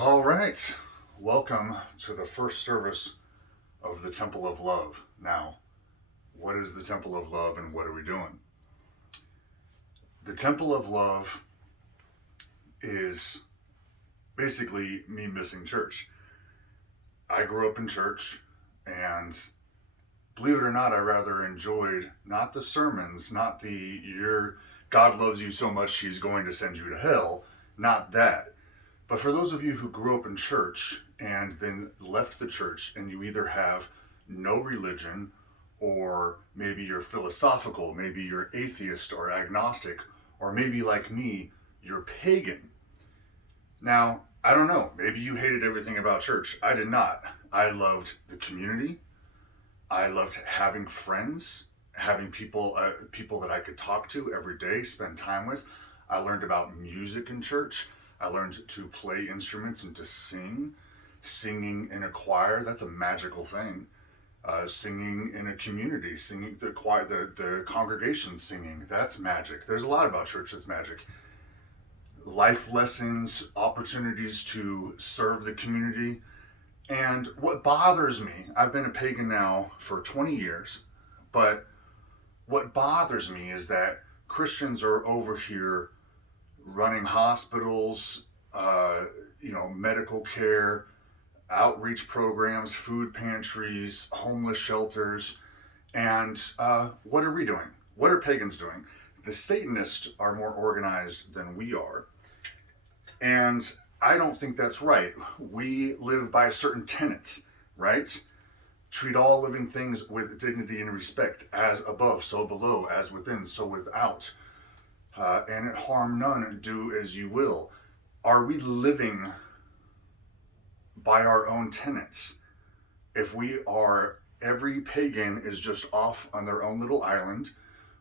All right. Welcome to the first service of the Temple of Love. Now, what is the Temple of Love and what are we doing? The Temple of Love is basically me missing church. I grew up in church, and believe it or not, I rather enjoyed not the sermons, not the your God loves you so much he's going to send you to hell, not that. But for those of you who grew up in church and then left the church and you either have no religion or maybe you're philosophical, maybe you're atheist or agnostic, or maybe like me, you're pagan. Now, I don't know, maybe you hated everything about church. I did not. I loved the community. I loved having friends, having people that I could talk to every day, spend time with. I learned about music in church. I learned to play instruments and to sing. Singing in a choir, that's a magical thing. Singing in a community, singing the choir, the congregation singing, that's magic. There's a lot about church that's magic. Life lessons, opportunities to serve the community. And what bothers me, I've been a pagan now for 20 years, but what bothers me is that Christians are over here running hospitals, medical care, outreach programs, food pantries, homeless shelters. And what are we doing? What are pagans doing? The Satanists are more organized than we are. And I don't think that's right. We live by certain tenets, right? Treat all living things with dignity and respect, as above, so below, as within, so without. And harm none, do as you will. Are we living by our own tenets? If we are, every pagan is just off on their own little island,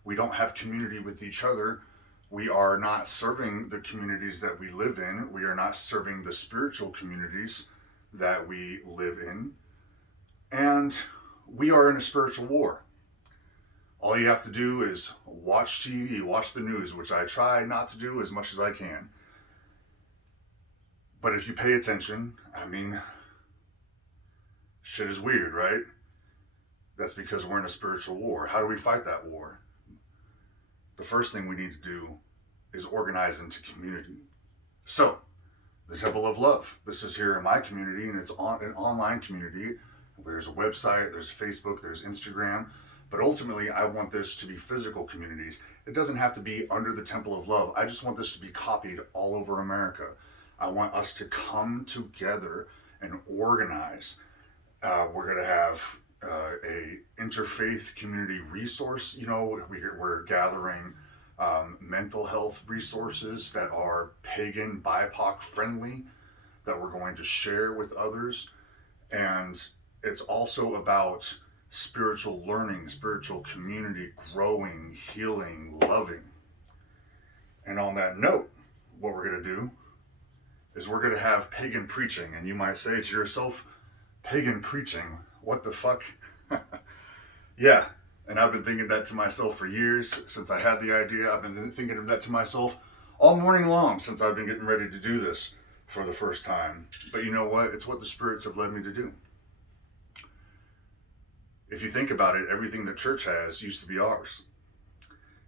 we don't have community with each other, we are not serving the communities that we live in, we are not serving the spiritual communities that we live in, and we are in a spiritual war. All you have to do is watch TV, watch the news, which I try not to do as much as I can. But if you pay attention, I mean, shit is weird, right? That's because we're in a spiritual war. How do we fight that war? The first thing we need to do is organize into community. So, the Temple of Love. This is here in my community, and it's an online community. There's a website, there's Facebook, there's Instagram. But ultimately, I want this to be physical communities. It doesn't have to be under the Temple of Love. I just want this to be copied all over America. I want us to come together and organize. We're going to have a interfaith community resource. We're gathering mental health resources that are pagan, BIPOC friendly, that we're going to share with others. And it's also about spiritual learning, spiritual community, growing, healing, loving. And on that note, what we're going to do is we're going to have pagan preaching. And you might say to yourself, pagan preaching? What the fuck? Yeah, and I've been thinking that to myself for years since I had the idea. I've been thinking of that to myself all morning long since I've been getting ready to do this for the first time. But you know what? It's what the spirits have led me to do. If you think about it, everything that church has used to be ours.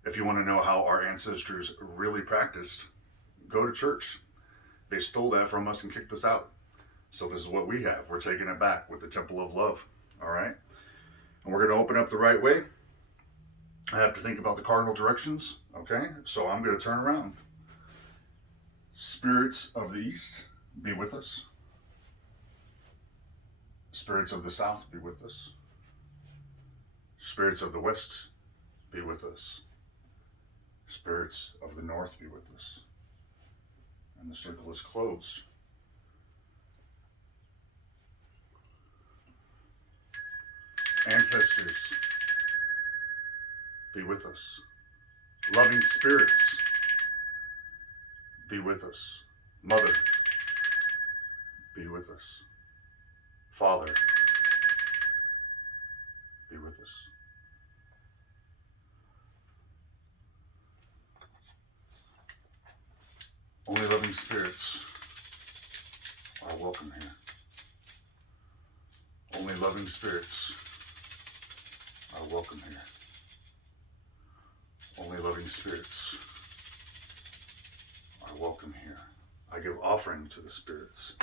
If you want to know how our ancestors really practiced, go to church. They stole that from us and kicked us out. So this is what we have. We're taking it back with the Temple of Love. All right? And we're going to open up the right way. I have to think about the cardinal directions. Okay? So I'm going to turn around. Spirits of the East, be with us. Spirits of the South, be with us. Spirits of the West, be with us. Spirits of the North, be with us. And the circle is closed. Ancestors, be with us. Loving spirits, be with us. Mother, be with us. Father, be with us. Only loving spirits, are welcome here. Only loving spirits are welcome here. Only loving spirits are welcome here. I give offering to the spirits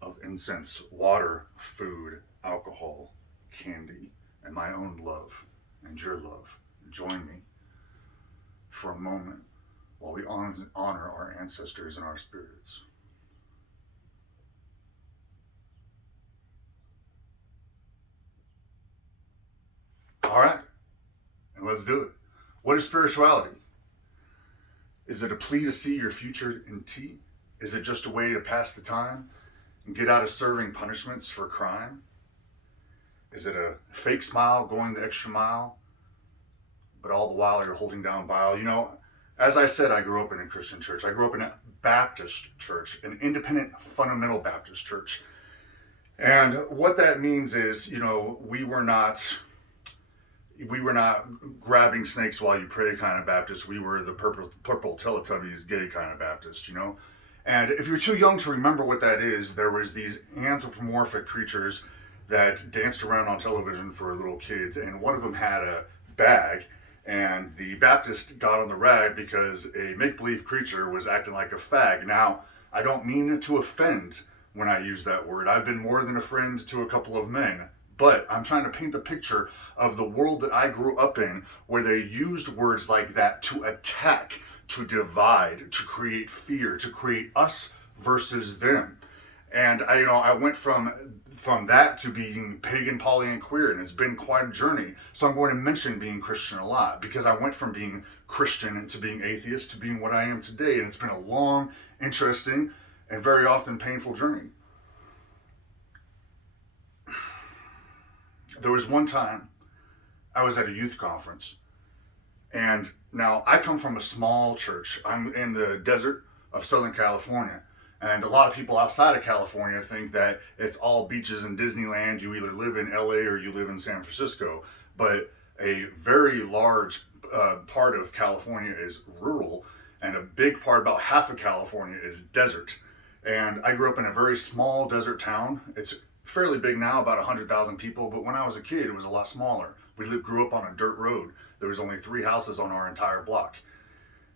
of incense, water, food, alcohol, candy, and my own love and your love. Join me for a moment while we honor our ancestors and our spirits. All right, and let's do it. What is spirituality? Is it a plea to see your future in tea? Is it just a way to pass the time and get out of serving punishments for crime? Is it a fake smile going the extra mile, but all the while you're holding down bile? You know, as I said, I grew up in a Christian church. I grew up in a Baptist church, an independent fundamental Baptist church. And what that means is, you know, we were not grabbing snakes while you pray kind of Baptist. We were the purple Teletubbies gay kind of Baptist, you know. And if you're too young to remember what that is, there was these anthropomorphic creatures that danced around on television for little kids, and one of them had a bag, and the Baptist got on the rag because a make-believe creature was acting like a fag. Now, I don't mean to offend when I use that word. I've been more than a friend to a couple of men, but I'm trying to paint the picture of the world that I grew up in, where they used words like that to attack, to divide, to create fear, to create us versus them. And I went from that to being pagan, poly, and queer, and it's been quite a journey. So I'm going to mention being Christian a lot, because I went from being Christian to being atheist to being what I am today, and it's been a long, interesting, and very often painful journey. There was one time I was at a youth conference, and now I come from a small church. I'm in the desert of Southern California. And a lot of people outside of California think that it's all beaches and Disneyland. You either live in LA or you live in San Francisco. But a very large part of California is rural, and a big part, about half of California, is desert. And I grew up in a very small desert town. It's fairly big now, about 100,000 people. But when I was a kid, it was a lot smaller. We grew up on a dirt road. There was only 3 houses on our entire block.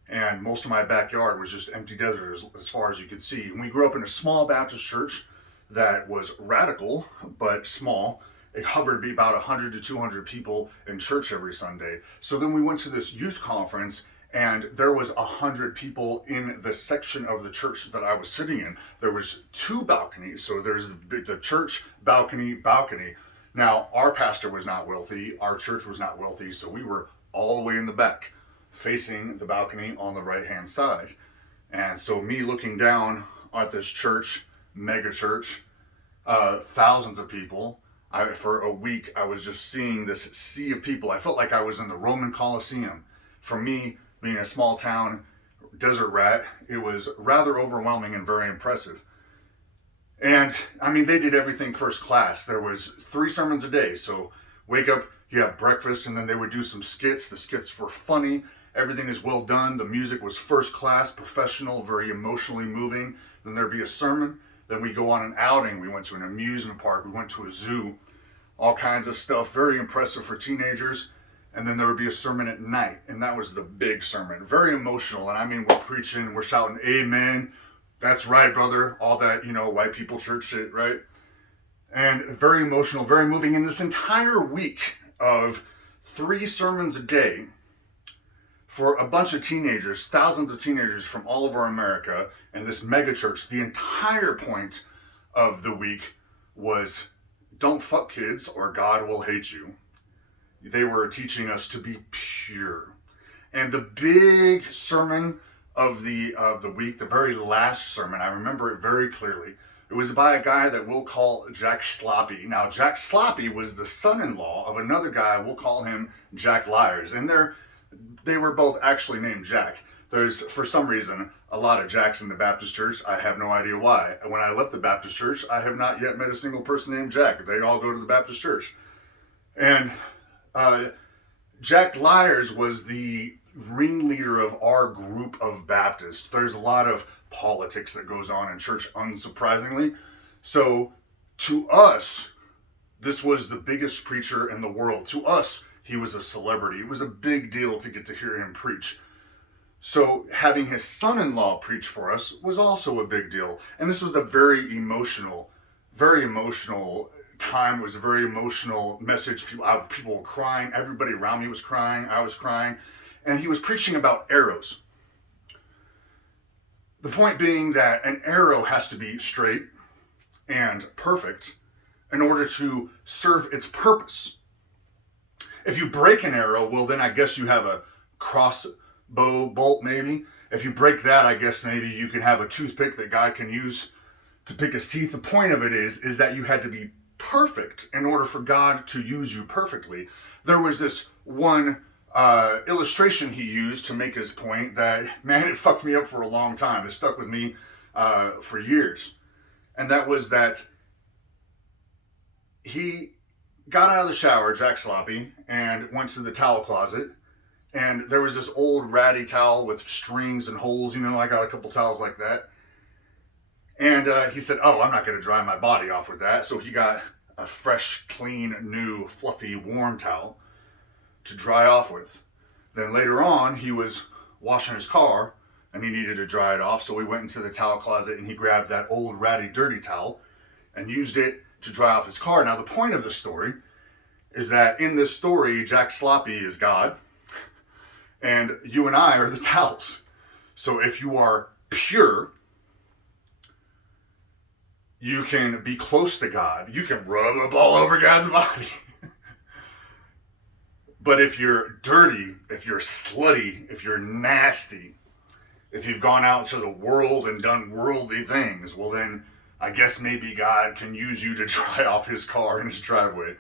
And most of my backyard was just empty desert as far as you could see. And we grew up in a small Baptist church that was radical, but small. It hovered to be about 100 to 200 people in church every Sunday. So then we went to this youth conference, and there was 100 people in the section of the church that I was sitting in. There was 2 balconies. So there's the church balcony. Now, our pastor was not wealthy. Our church was not wealthy. So we were all the way in the back, facing the balcony on the right-hand side. And so me looking down at this church, mega church, thousands of people, for a week I was just seeing this sea of people. I felt like I was in the Roman Colosseum. For me, being a small town desert rat, it was rather overwhelming and very impressive. And I mean, they did everything first class. There was 3 sermons a day. So wake up, you have breakfast, and then they would do some skits. The skits were funny. Everything is well done. The music was first class, professional, very emotionally moving. Then there'd be a sermon. Then we go on an outing. We went to an amusement park. We went to a zoo. All kinds of stuff. Very impressive for teenagers. And then there would be a sermon at night. And that was the big sermon. Very emotional. And I mean, we're preaching, we're shouting, amen. That's right, brother. All that, white people church shit, right? And very emotional, very moving. And this entire week of 3 sermons a day, for a bunch of teenagers, thousands of teenagers from all over America, and this mega church, the entire point of the week was, don't fuck kids or God will hate you. They were teaching us to be pure. And the big sermon of the week, the very last sermon, I remember it very clearly. It was by a guy that we'll call Jack Sloppy. Now, Jack Sloppy was the son-in-law of another guy, we'll call him Jack Liars. And they were both actually named Jack. There's, for some reason, a lot of Jacks in the Baptist church. I have no idea why. When I left the Baptist church, I have not yet met a single person named Jack. They all go to the Baptist church. And Jack Liars was the ringleader of our group of Baptists. There's a lot of politics that goes on in church, unsurprisingly. So to us, this was the biggest preacher in the world. To us, he was a celebrity. It was a big deal to get to hear him preach. So having his son-in-law preach for us was also a big deal. And this was a very emotional time. It was a very emotional message. People were crying. Everybody around me was crying. I was crying. And he was preaching about arrows. The point being that an arrow has to be straight and perfect in order to serve its purpose. If you break an arrow, well, then I guess you have a crossbow bolt, maybe. If you break that, I guess maybe you can have a toothpick that God can use to pick his teeth. The point of it is that you had to be perfect in order for God to use you perfectly. There was this one illustration he used to make his point that, man, it fucked me up for a long time. It stuck with me for years. And that was that he got out of the shower, Jack Sloppy, and went to the towel closet. And there was this old ratty towel with strings and holes. I got a couple towels like that. And he said, oh, I'm not going to dry my body off with that. So he got a fresh, clean, new, fluffy, warm towel to dry off with. Then later on, he was washing his car and he needed to dry it off. So he went into the towel closet and he grabbed that old, ratty, dirty towel and used it to dry off his car. Now, the point of the story is that in this story, Jack Sloppy is God and you and I are the towels. So if you are pure, you can be close to God. You can rub up all over God's body. But if you're dirty, if you're slutty, if you're nasty, if you've gone out into the world and done worldly things, well then I guess maybe God can use you to dry off his car in his driveway.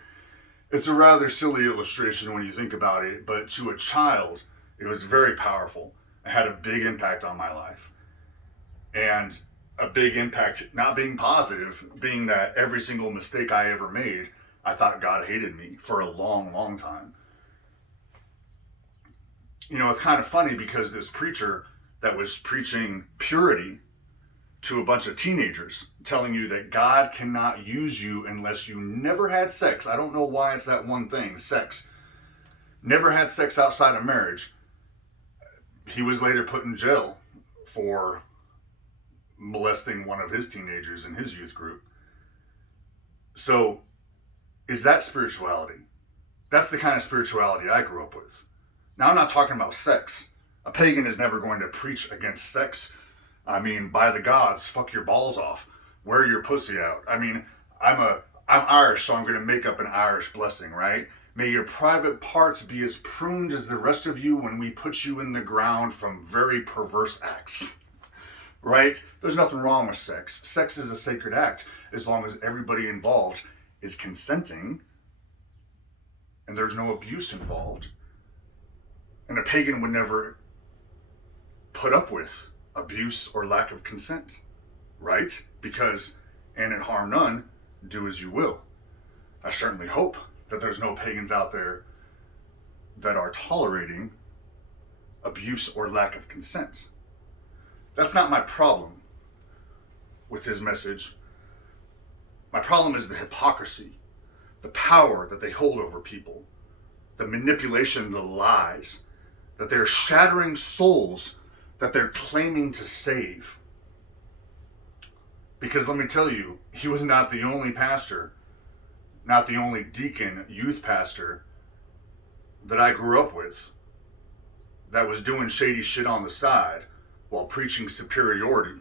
It's a rather silly illustration when you think about it, but to a child, it was very powerful. It had a big impact on my life. And a big impact, not being positive, being that every single mistake I ever made, I thought God hated me for a long, long time. It's kind of funny because this preacher that was preaching purity to a bunch of teenagers, telling you that God cannot use you unless you never had sex. I don't know why it's that one thing, sex. Never had sex outside of marriage. He was later put in jail for molesting one of his teenagers in his youth group. So, is that spirituality? That's the kind of spirituality I grew up with. Now, I'm not talking about sex. A pagan is never going to preach against sex. I mean, by the gods, fuck your balls off. Wear your pussy out. I mean, I'm Irish, so I'm going to make up an Irish blessing, right? May your private parts be as pruned as the rest of you when we put you in the ground from very perverse acts. Right? There's nothing wrong with sex. Sex is a sacred act as long as everybody involved is consenting and there's no abuse involved. And a pagan would never put up with abuse or lack of consent, right? Because, and it harm none, do as you will. I certainly hope that there's no pagans out there that are tolerating abuse or lack of consent. That's not my problem with his message. My problem is the hypocrisy, the power that they hold over people, the manipulation, the lies, that they're shattering souls that they're claiming to save. Because let me tell you, he was not the only pastor, not the only deacon, youth pastor that I grew up with that was doing shady shit on the side while preaching superiority.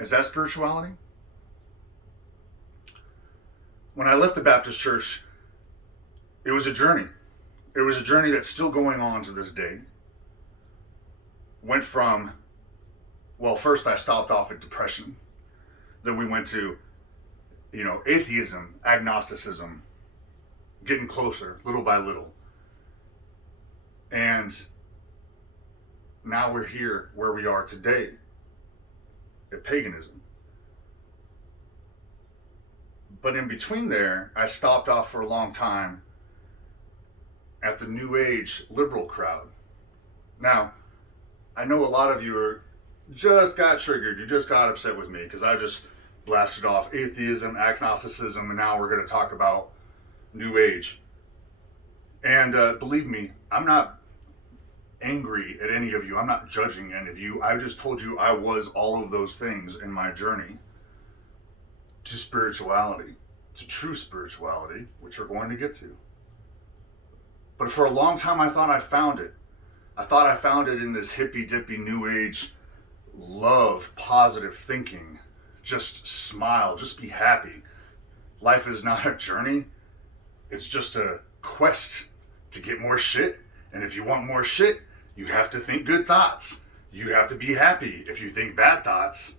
Is that spirituality? When I left the Baptist church, it was a journey. It was a journey that's still going on to this day. Went from, well, first I stopped off at depression. Then we went to, atheism, agnosticism, getting closer little by little. And now we're here where we are today at paganism. But in between there, I stopped off for a long time at the New Age liberal crowd. Now, I know a lot of you just got triggered. You just got upset with me because I just blasted off atheism, agnosticism, and now we're going to talk about New Age. And believe me, I'm not angry at any of you. I'm not judging any of you. I just told you I was all of those things in my journey to spirituality, to true spirituality, which we're going to get to. But for a long time, I thought I found it. I thought I found it in this hippy dippy New Age love, positive thinking. Just smile, just be happy. Life is not a journey. It's just a quest to get more shit. And if you want more shit, you have to think good thoughts. You have to be happy. If you think bad thoughts,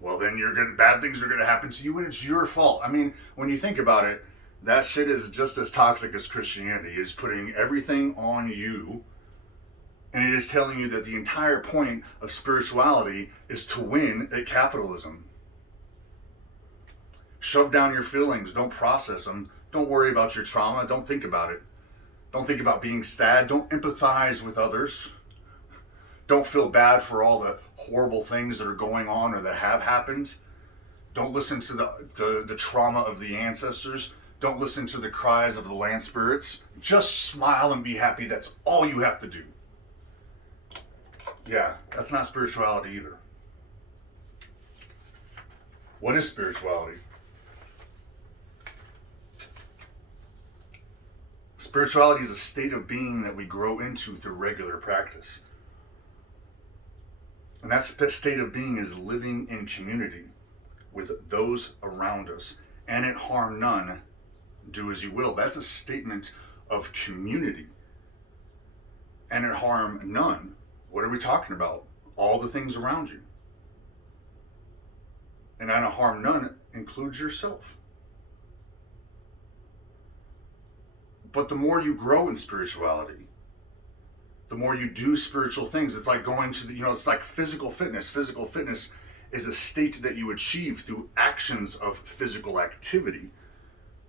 well, then bad things are gonna happen to you, and it's your fault. I mean, when you think about it, that shit is just as toxic as Christianity. It's putting everything on you, and it is telling you that the entire point of spirituality is to win at capitalism. Shove down your feelings. Don't process them. Don't worry about your trauma. Don't think about it. Don't think about being sad. Don't empathize with others. Don't feel bad for all the horrible things that are going on or that have happened. Don't listen to the trauma of the ancestors. Don't listen to the cries of the land spirits. Just smile and be happy. That's all you have to do. Yeah, that's not spirituality either. What is spirituality? Spirituality is a state of being that we grow into through regular practice. And that state of being is living in community with those around us. And it harm none, do as you will. That's a statement of community. And it harm none. What are we talking about? All the things around you. And it harm none includes yourself. But the more you grow in spirituality, the more you do spiritual things. It's like going to it's like physical fitness. Physical fitness is a state that you achieve through actions of physical activity.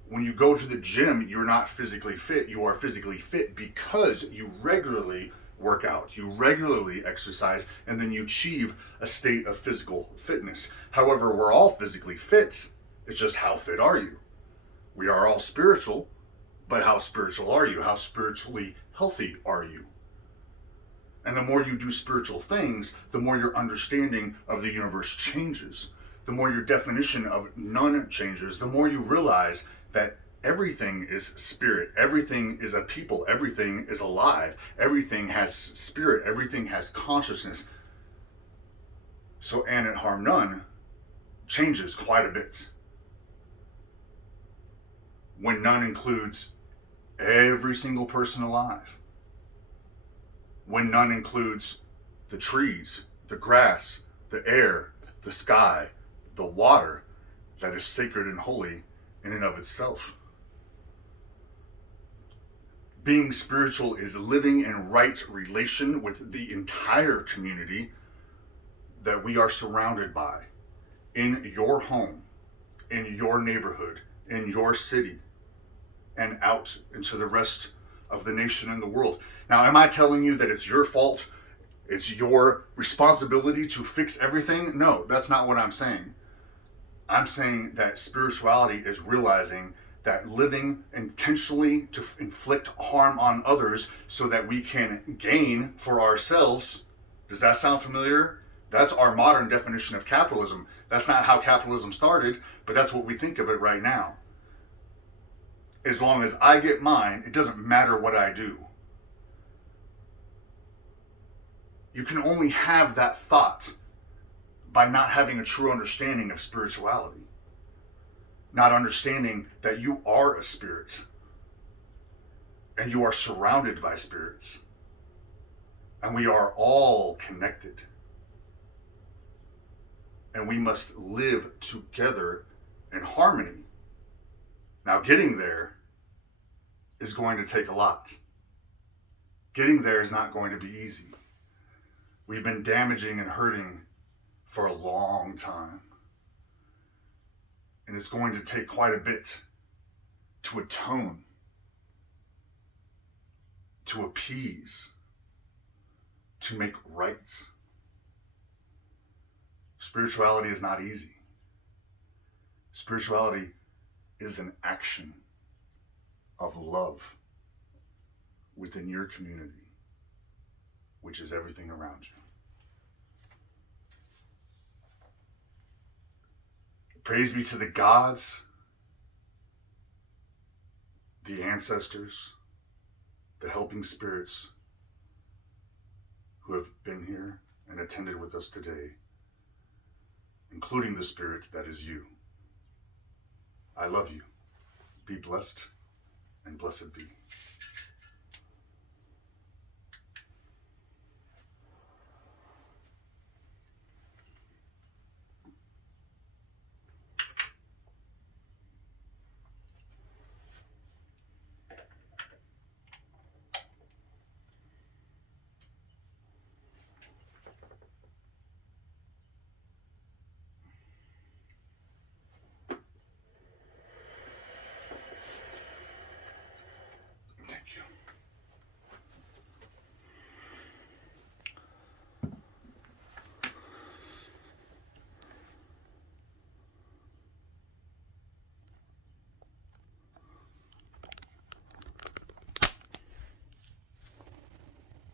When you go to the gym, you're not physically fit. You are physically fit because you regularly work out, you regularly exercise, and then you achieve a state of physical fitness. However, we're all physically fit. It's just how fit are you? We are all spiritual, but how spiritual are you? How spiritually healthy are you? And the more you do spiritual things, the more your understanding of the universe changes. The more your definition of none changes, the more you realize that everything is spirit. Everything is a people. Everything is alive. Everything has spirit. Everything has consciousness. So, and it harm none changes quite a bit. When none includes every single person alive. When none includes the trees, the grass, the air, the sky, the water that is sacred and holy in and of itself. Being spiritual is living in right relation with the entire community that we are surrounded by, in your home, in your neighborhood, in your city, and out into the rest of the nation and the world. Now, am I telling you that it's your fault? It's your responsibility to fix everything? No, that's not what I'm saying. I'm saying that spirituality is realizing that living intentionally to inflict harm on others so that we can gain for ourselves. Does that sound familiar? That's our modern definition of capitalism. That's not how capitalism started, but that's what we think of it right now. As long as I get mine, it doesn't matter what I do. You can only have that thought by not having a true understanding of spirituality. Not understanding that you are a spirit. And you are surrounded by spirits. And we are all connected. And we must live together in harmony. Now, getting there is going to take a lot. Getting there is not going to be easy. We've been damaging and hurting for a long time. And it's going to take quite a bit to atone. to appease, to make right. Spirituality is not easy. Spirituality is an action of love within your community, which is everything around you. Praise be to the gods, the ancestors, the helping spirits who have been here and attended with us today, including the spirit that is you. I love you. Be blessed and blessed be.